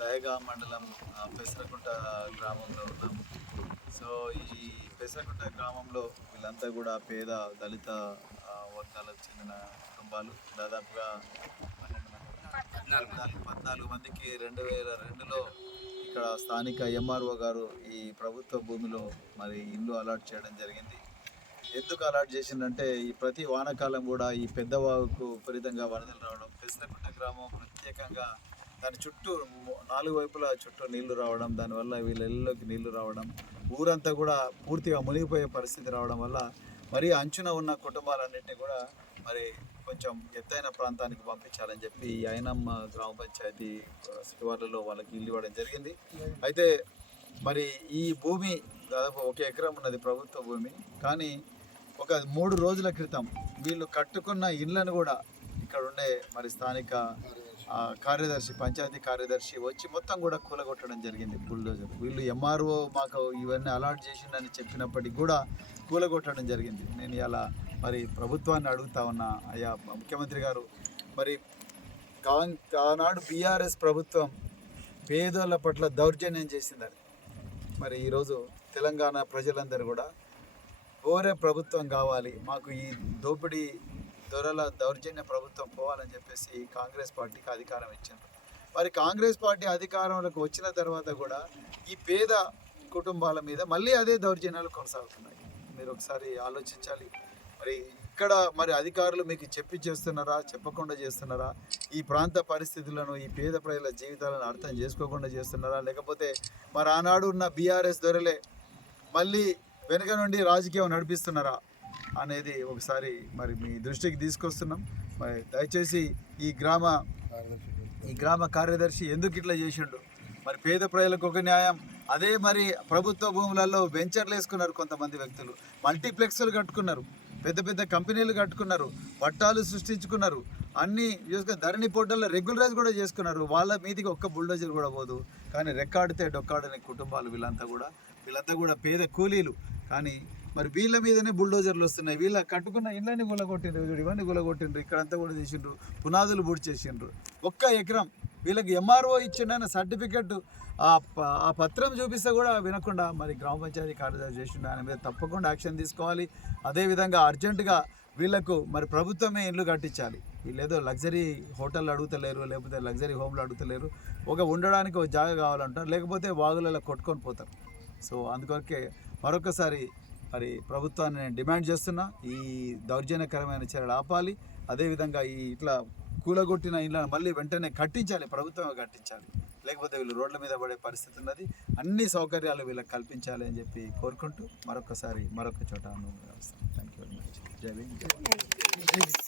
దయగా మండలం పెసరకుంట గ్రామంలో ఉన్నాం. సో ఈ పెసరకుంట గ్రామంలో వీళ్ళంతా కూడా పేద దళిత వర్గాలకు చెందిన కుటుంబాలు. దాదాపుగా పన్నెండు పద్నాలుగు పద్నాలుగు మందికి రెండు వేల రెండులో ఇక్కడ స్థానిక ఎంఆర్ఓ గారు ఈ ప్రభుత్వ భూమిలో మరి ఇల్లు అలాట్ చేయడం జరిగింది. ఎందుకు అలాట్ చేసిందంటే ఈ ప్రతి వానాకాలం కూడా ఈ పెద్దవాగుకు విపరీతంగా వరదలు రావడం పెసరకుంట గ్రామం ప్రత్యేకంగా దాని చుట్టూ నాలుగు వైపులా చుట్టూ నీళ్ళు రావడం దానివల్ల వీళ్ళ ఇళ్ళలోకి నీళ్ళు రావడం ఊరంతా కూడా పూర్తిగా మునిగిపోయే పరిస్థితి రావడం వల్ల మరి అంచున ఉన్న కుటుంబాలన్నింటినీ కూడా మరి కొంచెం ఎత్తైన ప్రాంతానికి పంపించాలని చెప్పి ఈ అయినమ్మ గ్రామ పంచాయతీ ఆ, శివార్లలో వాళ్ళకి ఇల్లు ఇవ్వడం జరిగింది. అయితే మరి ఈ భూమి దాదాపు ఒక ఎకరం ఉన్నది ప్రభుత్వ భూమి. కానీ ఒక మూడు రోజుల క్రితం వీళ్ళు కట్టుకున్న ఇళ్ళను కూడా ఇక్కడ ఉండే మరి స్థానిక కార్యదర్శి పంచాయతీ కార్యదర్శి వచ్చి మొత్తం కూడా కూలగొట్టడం జరిగింది బుల్డోజర్. వీళ్ళు ఎంఆర్ఓ మాకు ఇవన్నీ అలాట్ చేసిండని చెప్పినప్పటికీ కూడా కూలగొట్టడం జరిగింది. నేను ఇలా మరి ప్రభుత్వాన్ని అడుగుతా ఉన్నా అయ్యా ముఖ్యమంత్రి గారు మరి కాన్ ఆనాడు బీఆర్ఎస్ ప్రభుత్వం పేదోళ్ళ పట్ల దౌర్జన్యం చేసిందని. మరి ఈరోజు తెలంగాణ ప్రజలందరూ కూడా ఓరే ప్రభుత్వం కావాలి మాకు ఈ దోపిడీ దొరల దౌర్జన్య ప్రభుత్వం పోవాలని చెప్పేసి కాంగ్రెస్ పార్టీకి అధికారం ఇచ్చింది మరి కాంగ్రెస్ పార్టీ అధికారంలోకి వచ్చిన తర్వాత కూడా ఈ పేద కుటుంబాల మీద మళ్ళీ అదే దౌర్జన్యాలు కొనసాగుతున్నాయి. మీరు ఒకసారి ఆలోచించాలి. మరి ఇక్కడ మరి అధికారులు మీకు చెప్పి చేస్తున్నారా చెప్పకుండా చేస్తున్నారా? ఈ ప్రాంత పరిస్థితులను ఈ పేద ప్రజల జీవితాలను అర్థం చేసుకోకుండా చేస్తున్నారా? లేకపోతే మరి ఆనాడు ఉన్న బీఆర్ఎస్ దొరలే మళ్ళీ వెనుక నుండి రాజకీయం నడిపిస్తున్నారా? అనేది ఒకసారి మరి మీ దృష్టికి తీసుకొస్తున్నాం. మరి దయచేసి ఈ గ్రామ ఈ గ్రామ కార్యదర్శి ఎందుకు ఇట్లా చేసిండు? మరి పేద ప్రజలకు ఒక న్యాయం. అదే మరి ప్రభుత్వ భూములలో వెంచర్లు వేసుకున్నారు కొంతమంది వ్యక్తులు. మల్టీప్లెక్స్లు కట్టుకున్నారు. పెద్ద పెద్ద కంపెనీలు కట్టుకున్నారు. పట్టాలు సృష్టించుకున్నారు. అన్ని చూసుకొని ధరణి పోర్టల్లో రెగ్యులరైజ్ కూడా చేసుకున్నారు. వాళ్ళ మీదికి ఒక్క బుల్డోజర్ కూడా పోదు. కానీ రెక్కాడితే డొక్కాడని కుటుంబాలు వీళ్ళంతా కూడా వీళ్ళంతా కూడా పేద కూలీలు. కానీ మరి వీళ్ళ మీదనే బుల్డోజర్లు వస్తున్నాయి. వీళ్ళ కట్టుకున్న ఇళ్ళని గులగొట్టిండ్రు ఇవన్నీ గులగొట్టిండ్రు ఇక్కడంతా కూడా తీసిండ్రు పునాదులు బుడి చేసిండ్రు ఒక్క ఎకరం వీళ్ళకి ఎంఆర్ఓ ఇచ్చిండైన సర్టిఫికెట్ ఆ ప- ఆ పత్రం చూపిస్తే కూడా వినకుండా మరి గ్రామ పంచాయతీ కార్యదర్శి చేసిండు. ఆయన మీద తప్పకుండా యాక్షన్ తీసుకోవాలి. అదేవిధంగా అర్జెంటుగా వీళ్ళకు మరి ప్రభుత్వమే ఇల్లు కట్టించాలి. వీళ్ళేదో లగ్జరీ హోటల్ అడుగుతలేరు లేకపోతే లగ్జరీ హోమ్లు అడుగుతలేరు. ఒక ఉండడానికి ఒక జాగా కావాలంటారు. లేకపోతే వాగులలో కొట్టుకొని పోతారు. సో అందుకొరకే మరొకసారి మరి ప్రభుత్వాన్ని నేను డిమాండ్ చేస్తున్నా ఈ దౌర్జన్యకరమైన చర్యలు ఆపాలి. అదేవిధంగా ఈ ఇట్లా కూలగొట్టిన ఇళ్ళను మళ్ళీ వెంటనే కట్టించాలి ప్రభుత్వమే కట్టించాలి. లేకపోతే వీళ్ళు రోడ్ల మీద పడే పరిస్థితి ఉన్నది. అన్ని సౌకర్యాలు వీళ్ళకి కల్పించాలి అని చెప్పి కోరుకుంటూ మరొకసారి మరొక చోట థ్యాంక్ యూ వెరీ మచ్ జై జై